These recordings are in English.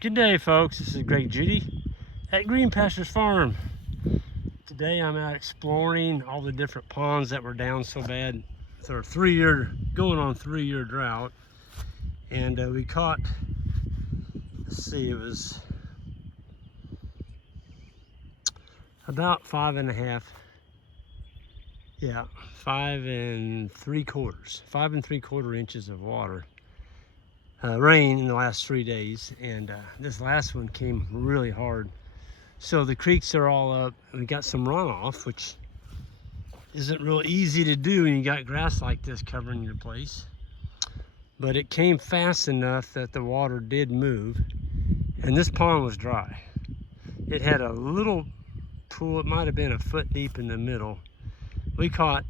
Good day, folks. This is Greg Judy at Green Pastures Farm. Today I'm out exploring all the different ponds that were down so bad. It's our going on 3-year drought. And we caught, let's see, it was about 5 and 3/4 inches of water. Rain in the last 3 days, and this last one came really hard. So the creeks are all up. We got some runoff, which isn't real easy to do when you got grass like this covering your place. But it came fast enough that the water did move, and this pond was dry. It had a little pool, it might have been a foot deep in the middle. We caught,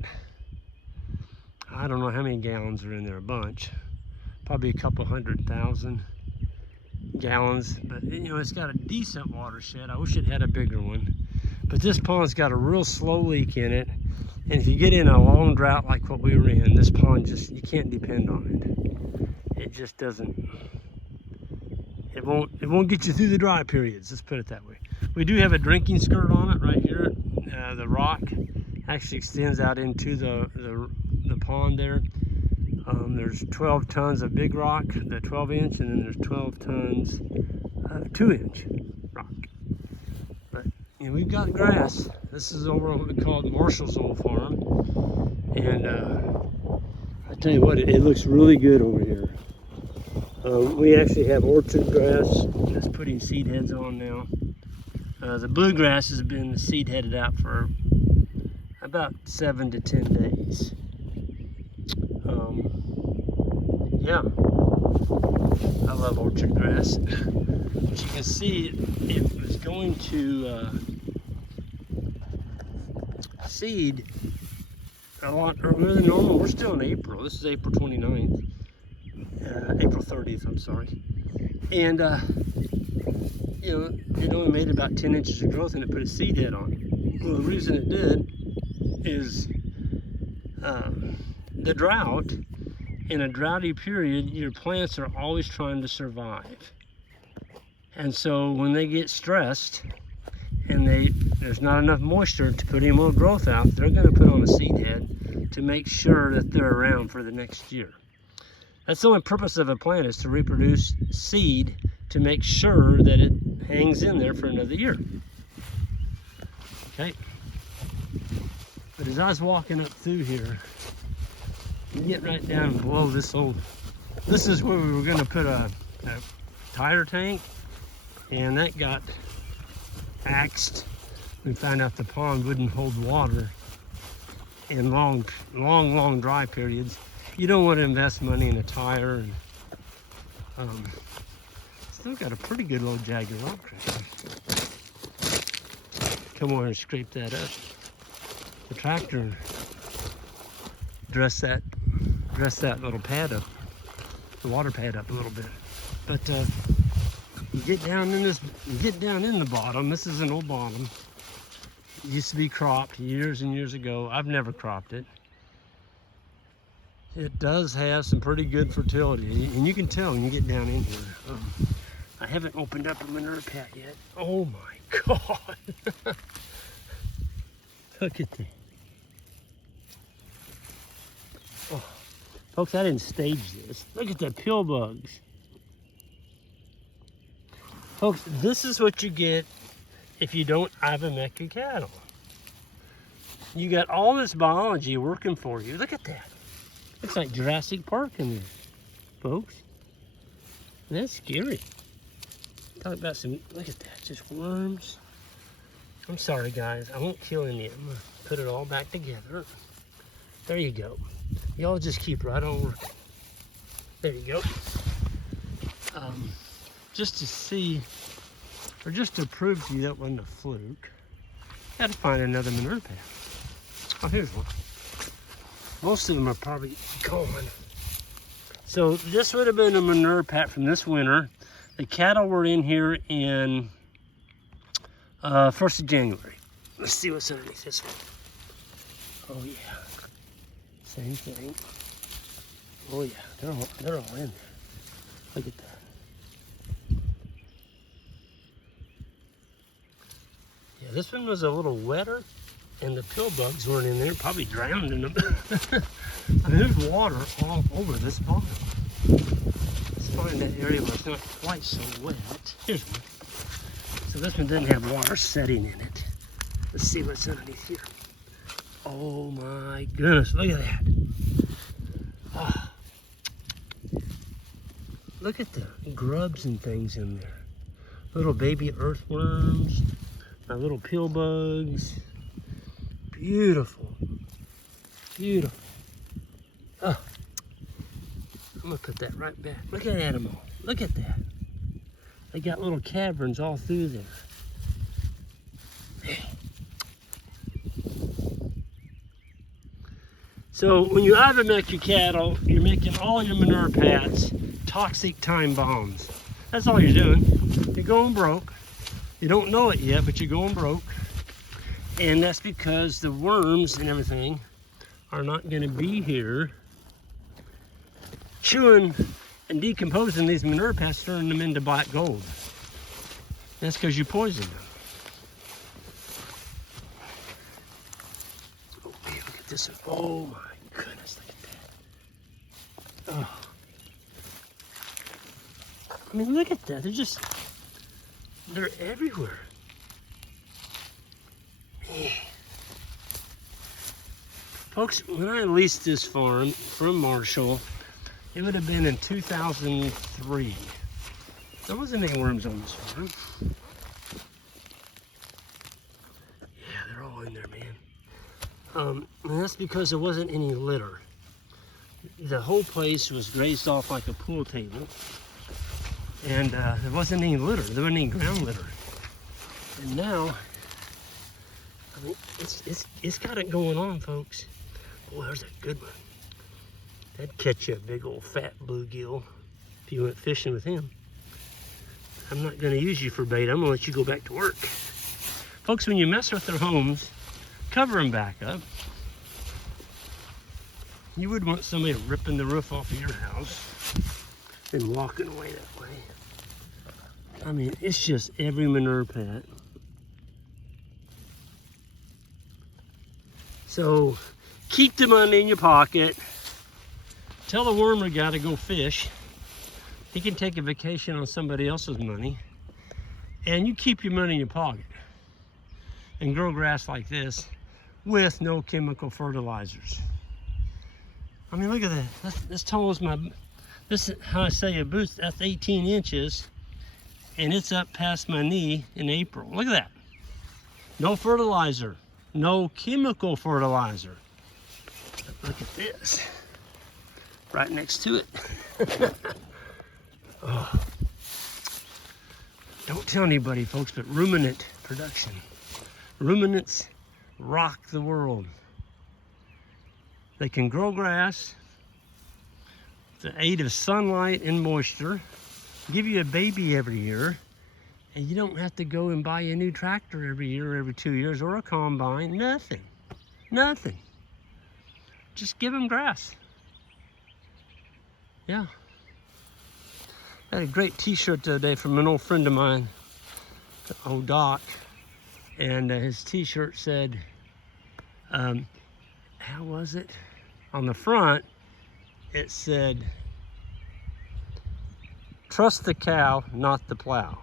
I don't know how many gallons are in there, a bunch. Probably a couple 100,000 gallons, but you know, it's got a decent watershed. I wish it had a bigger one, but this pond's got a real slow leak in it, and if you get in a long drought like what we were in, this pond just, you can't depend on it. It just doesn't, it won't get you through the dry periods, let's put it that way. We do have a drinking skirt on it right here. The rock actually extends out into the pond there. There's 12 tons of big rock, the 12-inch, and then there's 12 tons of 2-inch rock. But you know, we've got grass. This is over on what we call Marshall's old farm, and I tell you what, it looks really good over here. We actually have orchard grass that's putting seed heads on now. The bluegrass has been seed headed out for about 7 to 10 days. Yeah, I love orchard grass. But you can see it was going to seed a lot earlier than normal. We're still in April. This is April 29th. April 30th, I'm sorry. And, you know, it only made about 10 inches of growth and it put a seed head on it. Well, the reason it did is the drought. In a droughty period, your plants are always trying to survive. And so when they get stressed and there's not enough moisture to put any more growth out, they're going to put on a seed head to make sure that they're around for the next year. That's the only purpose of a plant, is to reproduce seed to make sure that it hangs in there for another year. Okay? But as I was walking up through here, you get right down below this is where we were going to put a tire tank, and that got axed. We found out the pond wouldn't hold water in long dry periods. You don't want to invest money in a tire, and still got a pretty good old jagged rock right there. Come over and scrape that up. The tractor dress that little pad up, the water pad up a little bit. But you get down in the bottom. This is an old bottom. It used to be cropped years and years ago. I've never cropped it. It does have some pretty good fertility, and you can tell when you get down in here. I haven't opened up a manure pat yet. Oh my God. Look at that. Oh, folks, I didn't stage this. Look at the pill bugs. Folks, this is what you get if you don't ivermectin cattle. You got all this biology working for you. Look at that. Looks like Jurassic Park in there, folks. That's scary. Talk about some, look at that, just worms. I'm sorry, guys. I won't kill any of them. I'm gonna put it all back together. There you go. Y'all just keep right on working. There you go. Just to see, or just to prove to you that wasn't a fluke, got to find another manure pad. Oh, here's one. Most of them are probably gone. So this would have been a manure pat from this winter. The cattle were in here in 1st of January. Let's see what's underneath this one. Oh yeah. Same thing. Oh yeah, they're all in there. Look at that. this one was a little wetter, and the pill bugs weren't in there, probably drowned in them. I mean, there's water all over this bottom. Let's find that area where it's not quite so wet. Here's one. So this one doesn't have water setting in it. Let's see what's underneath here. Oh my goodness, look at that. Oh. Look at the grubs and things in there. Little baby earthworms, my little pill bugs. Beautiful, beautiful. Oh, I'm gonna put that right back. Look at that animal, look at that. They got little caverns all through there. So when you ivermectin your cattle, you're making all your manure pads toxic time bombs. That's all you're doing. You're going broke. You don't know it yet, but you're going broke. And that's because the worms and everything are not going to be here chewing and decomposing these manure pads, turning them into black gold. That's because you poisoned them. Oh, man, look at this. Oh my goodness, look at that. Oh. I mean, look at that. They're everywhere. Man. Folks, when I leased this farm from Marshall, it would have been in 2003. There wasn't any worms on this farm. Yeah, they're all in there, man. And that's because there wasn't any litter. The whole place was grazed off like a pool table. And there wasn't any litter. There wasn't any ground litter. And now, I mean, it's got it going on, folks. Oh, there's a good one. That'd catch you a big old fat bluegill if you went fishing with him. I'm not going to use you for bait. I'm going to let you go back to work. Folks, when you mess with their homes, cover them back up. You wouldn't want somebody ripping the roof off of your house and walking away that way. I mean, it's just every manure pad. So keep the money in your pocket. Tell the wormer guy to go fish. He can take a vacation on somebody else's money. And you keep your money in your pocket and grow grass like this with no chemical fertilizers. I mean, look at that. That's as tall as my, this is how I say a boot, that's 18 inches. And it's up past my knee in April. Look at that. No fertilizer, no chemical fertilizer. Look at this, right next to it. Oh. Don't tell anybody, folks, but ruminant production. Ruminants rock the world. They can grow grass with the aid of sunlight and moisture, give you a baby every year, and you don't have to go and buy a new tractor every year or every 2 years or a combine, nothing, nothing. Just give them grass. Yeah. I had a great t-shirt the other day from an old friend of mine, old Doc, and his t-shirt said, how was it? On the front, it said, trust the cow, not the plow.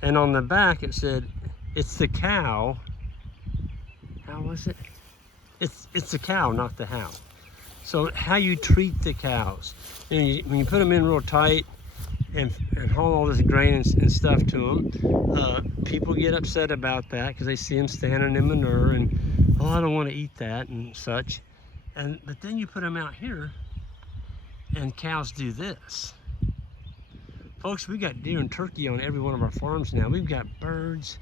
And on the back it said, it's the cow. How was it? It's the cow, not the how. So how you treat the cows. You know, when you put them in real tight and haul all this grain and stuff to them, people get upset about that because they see them standing in manure and, oh, I don't want to eat that and such. But then you put them out here and cows do this. Folks, we got deer and turkey on every one of our farms now. We've got birds.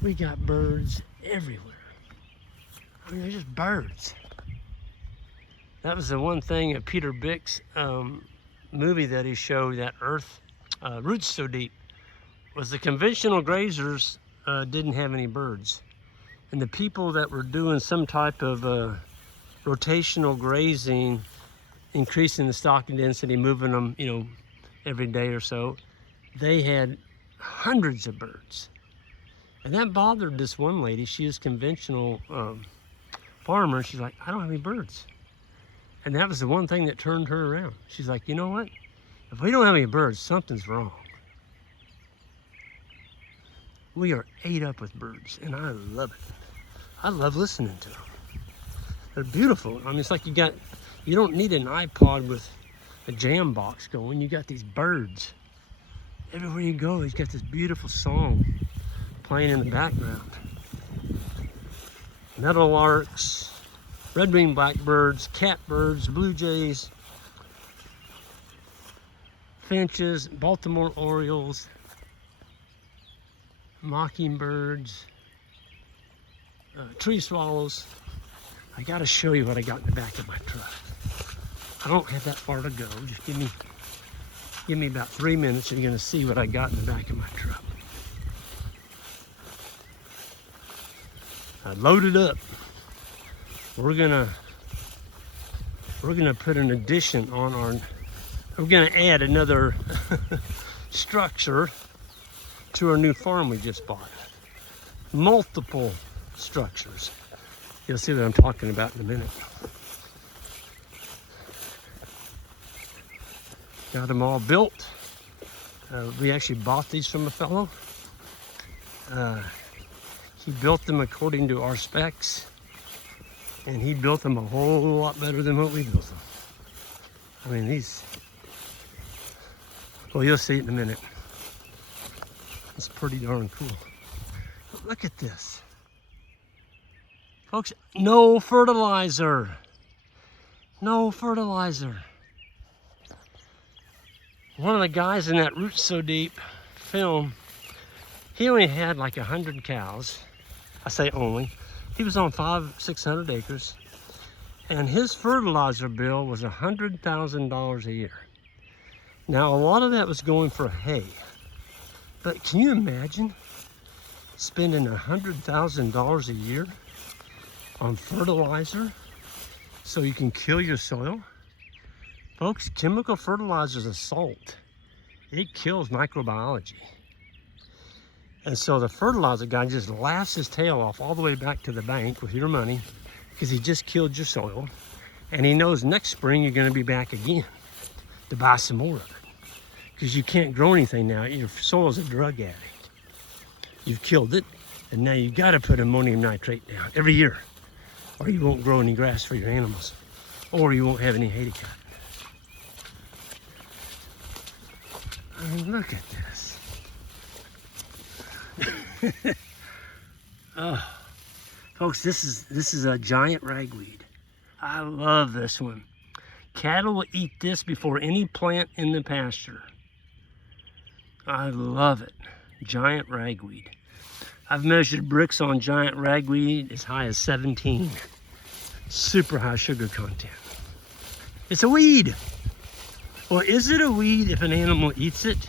We got birds everywhere. I mean, they're just birds. That was the one thing at Peter Bick's movie that he showed, that Earth, Roots So Deep, was the conventional grazers didn't have any birds. And the people that were doing some type of rotational grazing, increasing the stocking density, moving them, you know, every day or so, they had hundreds of birds. And that bothered this one lady. She is conventional farmer. She's like, I don't have any birds. And that was the one thing that turned her around. She's like, you know what? If we don't have any birds, something's wrong. We are ate up with birds, and I love it. I love listening to them. They're beautiful. I mean, it's like you don't need an iPod with a jam box going. You got these birds. Everywhere you go, he's got this beautiful song playing in the background. Meadowlarks, red-winged blackbirds, catbirds, blue jays, finches, Baltimore orioles, mockingbirds, tree swallows. I gotta show you what I got in the back of my truck. I don't have that far to go. Just give me about 3 minutes and you're gonna see what I got in the back of my truck. I loaded up. We're gonna put an addition on our, we're gonna add another structure to our new farm we just bought. Multiple structures. You'll see what I'm talking about in a minute. Got them all built. We actually bought these from a fellow. He built them according to our specs, and he built them a whole lot better than what we built them. I mean, these, well, you'll see it in a minute. It's pretty darn cool. But look at this. Folks, no fertilizer. No fertilizer. One of the guys in that Roots So Deep film, he only had like 100 cows. I say only. He was on 500-600 acres. And his fertilizer bill was $100,000 a year. Now, a lot of that was going for hay. But can you imagine spending $100,000 a year on fertilizer so you can kill your soil? Folks, chemical fertilizer is a salt. It kills microbiology. And so the fertilizer guy just laughs his tail off all the way back to the bank with your money because he just killed your soil. And he knows next spring you're going to be back again to buy some more of it. Because you can't grow anything now. Your soil's a drug addict. You've killed it, and now you've got to put ammonium nitrate down every year, or you won't grow any grass for your animals, or you won't have any hay to cut. I mean, look at this. Oh, folks, this is a giant ragweed. I love this one. Cattle will eat this before any plant in the pasture. I love it. Giant ragweed. I've measured bricks on giant ragweed as high as 17. Super high sugar content. It's a weed. Or is it a weed if an animal eats it?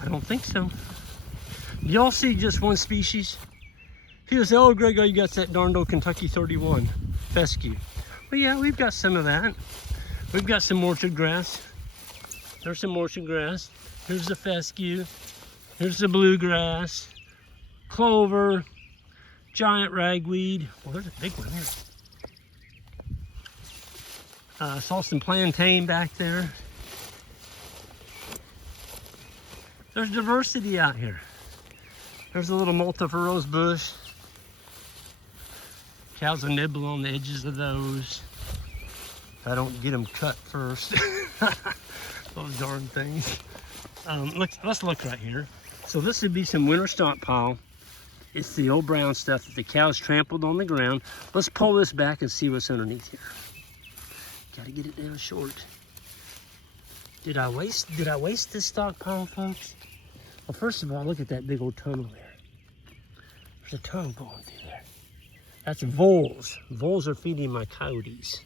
I don't think so. Y'all see just one species? People say, oh, Greg, you got that darned old Kentucky 31 fescue. Well, yeah, we've got some of that. We've got some orchard grass. There's some orchard grass. Here's the fescue. Here's the bluegrass, clover, giant ragweed. Well, there's a big one here. Saw some plantain back there. There's diversity out here. There's a little multifurose bush. Cows will nibble on the edges of those. If I don't get them cut first. Those darn things. Let's look right here. So this would be some winter stockpile. It's the old brown stuff that the cows trampled on the ground. Let's pull this back and see what's underneath here. Gotta get it down short. Did I waste this stockpile, folks? Well, first of all, look at that big old tunnel there. There's a tunnel going through there. That's voles. Voles are feeding my coyotes.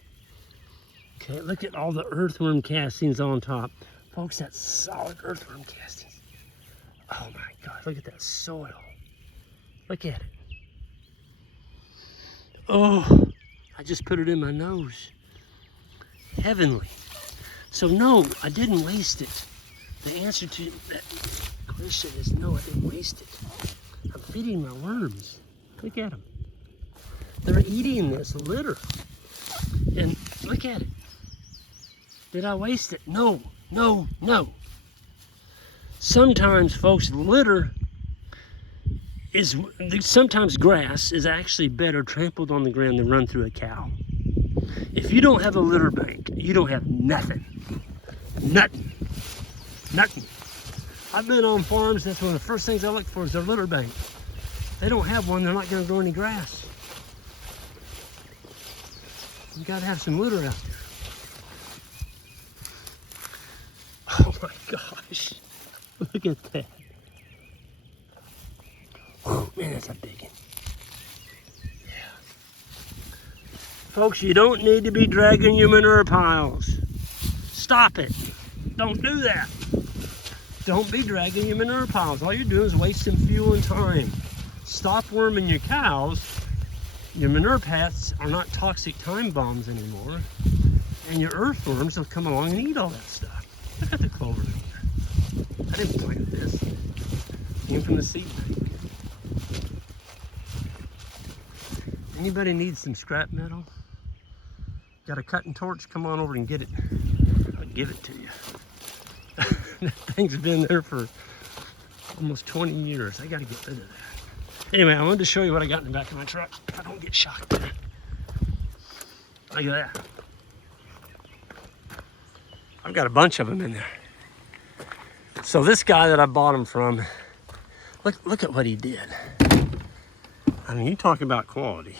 Okay, look at all the earthworm castings on top. Folks, that's solid earthworm castings. Oh my God, look at that soil. Look at it. Oh, I just put it in my nose. Heavenly. So no, I didn't waste it. The answer to that question is no, I didn't waste it. feeding my worms. Look at them. They're eating this litter. And look at it. Did I waste it? No, no, no. Sometimes, folks, litter is, sometimes grass is actually better trampled on the ground than run through a cow. If you don't have a litter bank, you don't have nothing. Nothing. Nothing. I've been on farms, that's one of the first things I look for is their litter bank. They don't have one, they're not gonna grow any grass. You gotta have some litter out there. Oh my gosh. Look at that. Oh man, that's a big one. Yeah. Folks, you don't need to be dragging your manure piles. Stop it. Don't do that. Don't be dragging your manure piles. All you're doing is wasting fuel and time. Stop worming your cows. Your manure paths are not toxic time bombs anymore. And your earthworms will come along and eat all that stuff. Look at the clover there. I didn't plant this. It came from the seed bank. Anybody needs some scrap metal? Got a cutting torch? Come on over and get it. I'll give it to you. That thing's been there for almost 20 years. I gotta get rid of that. Anyway, I wanted to show you what I got in the back of my truck. I don't get shocked. Look at that. I've got a bunch of them in there. So this guy that I bought them from, look at what he did. I mean, you talk about quality.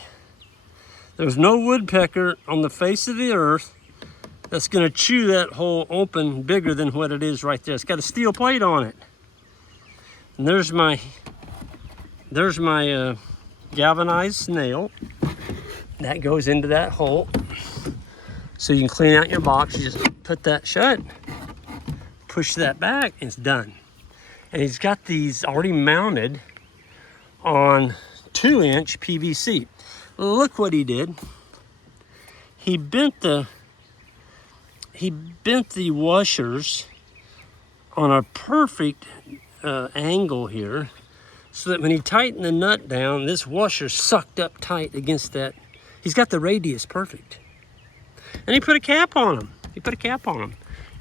There's no woodpecker on the face of the earth that's gonna chew that hole open bigger than what it is right there. It's got a steel plate on it. And there's my galvanized nail. That goes into that hole. So you can clean out your box. You just put that shut, push that back, and it's done. And he's got these already mounted on 2-inch PVC. Look what he did. He bent the washers on a perfect angle here, so that when he tightened the nut down, this washer sucked up tight against that. He's got the radius perfect. And he put a cap on them.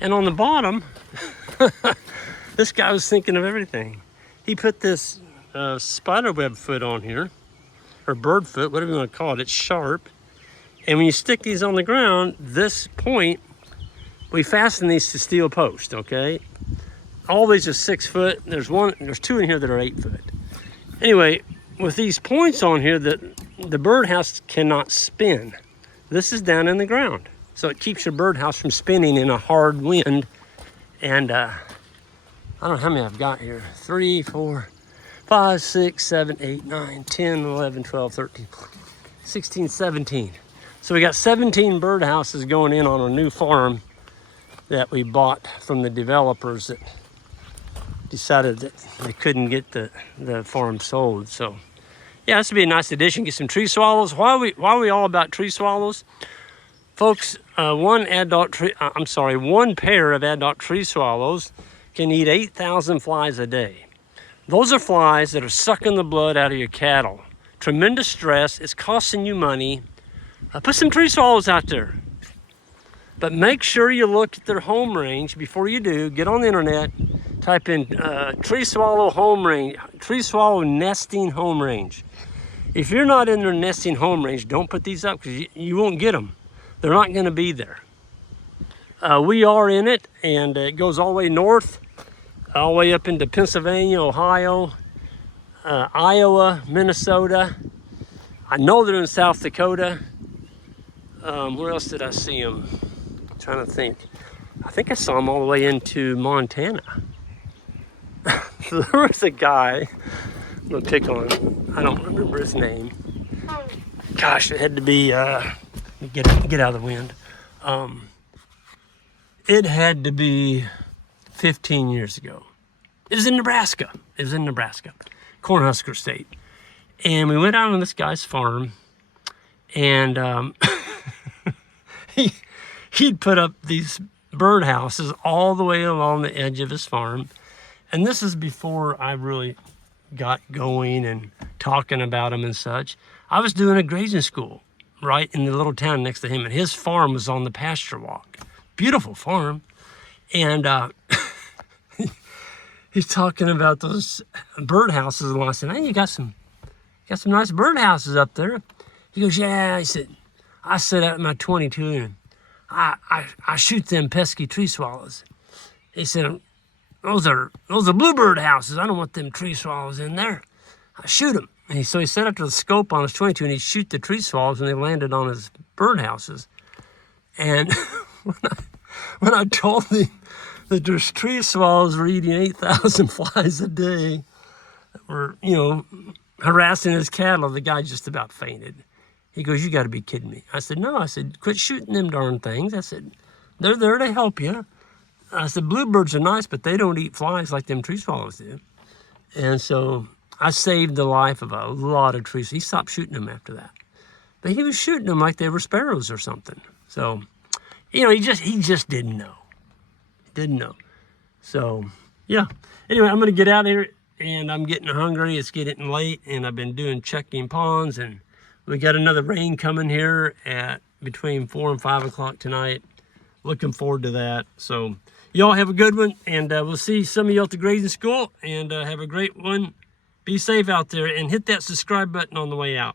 And on the bottom, this guy was thinking of everything. He put this spider web foot on here, or bird foot, whatever you want to call it. It's sharp. And when you stick these on the ground, this point, we fasten these to steel post, okay? All these are 6 foot. There's 2 in here that are 8 foot. Anyway, with these points on here, the birdhouse cannot spin. This is down in the ground. So it keeps your birdhouse from spinning in a hard wind. And I don't know how many I've got here. 3, 4, 5, 6, 7, 8, 9, 10, 11, 12, 13, 16, 17. So we got 17 birdhouses going in on a new farm that we bought from the developers that decided that they couldn't get the farm sold. So yeah, this would be a nice addition. Get some tree swallows. Why are we all about tree swallows? Folks, one pair of adult tree swallows can eat 8,000 flies a day. Those are flies that are sucking the blood out of your cattle. Tremendous stress. It's costing you money. Put some tree swallows out there. But make sure you look at their home range before you do. Get on the internet, type in tree swallow home range, tree swallow nesting home range. If you're not in their nesting home range, don't put these up because you won't get them. They're not going to be there. We are in it, and it goes all the way north, all the way up into Pennsylvania, Ohio, Iowa, Minnesota. I know they're in South Dakota. Where else did I see them? I'm trying to think. I think I saw them all the way into Montana. So there was a guy, I'm gonna pick on him. I don't remember his name. Gosh, it had to be, get out of the wind. It had to be 15 years ago. It was in Nebraska. Cornhusker State. And we went out on this guy's farm, and he'd put up these birdhouses all the way along the edge of his farm. And this is before I really got going and talking about him and such. I was doing a grazing school right in the little town next to him, and his farm was on the pasture walk. Beautiful farm. And he's talking about those bird houses, and I said, "Hey, you got some nice bird houses up there." He goes, "Yeah." I said, "I sit out in my 22 and I shoot them pesky tree swallows." He said, those are bluebird houses. I don't want them tree swallows in there. I shoot them." And so he set up to the scope on his 22 and he'd shoot the tree swallows, and they landed on his bird houses. And when I told him that those tree swallows were eating 8,000 flies a day, that were, harassing his cattle, the guy just about fainted. He goes, "You got to be kidding me." I said, "No." I said, "Quit shooting them darn things." I said, "They're there to help you." I said, "Bluebirds are nice, but they don't eat flies like them tree swallows do." And so I saved the life of a lot of trees. He stopped shooting them after that. But he was shooting them like they were sparrows or something. So, he just didn't know. Didn't know. So, yeah. Anyway, I'm going to get out of here, and I'm getting hungry. It's getting late, and I've been doing checking ponds, and we got another rain coming here at between 4 and 5 o'clock tonight. Looking forward to that. So y'all have a good one, and we'll see some of you at the grazing school, and have a great one. Be safe out there, and hit that subscribe button on the way out.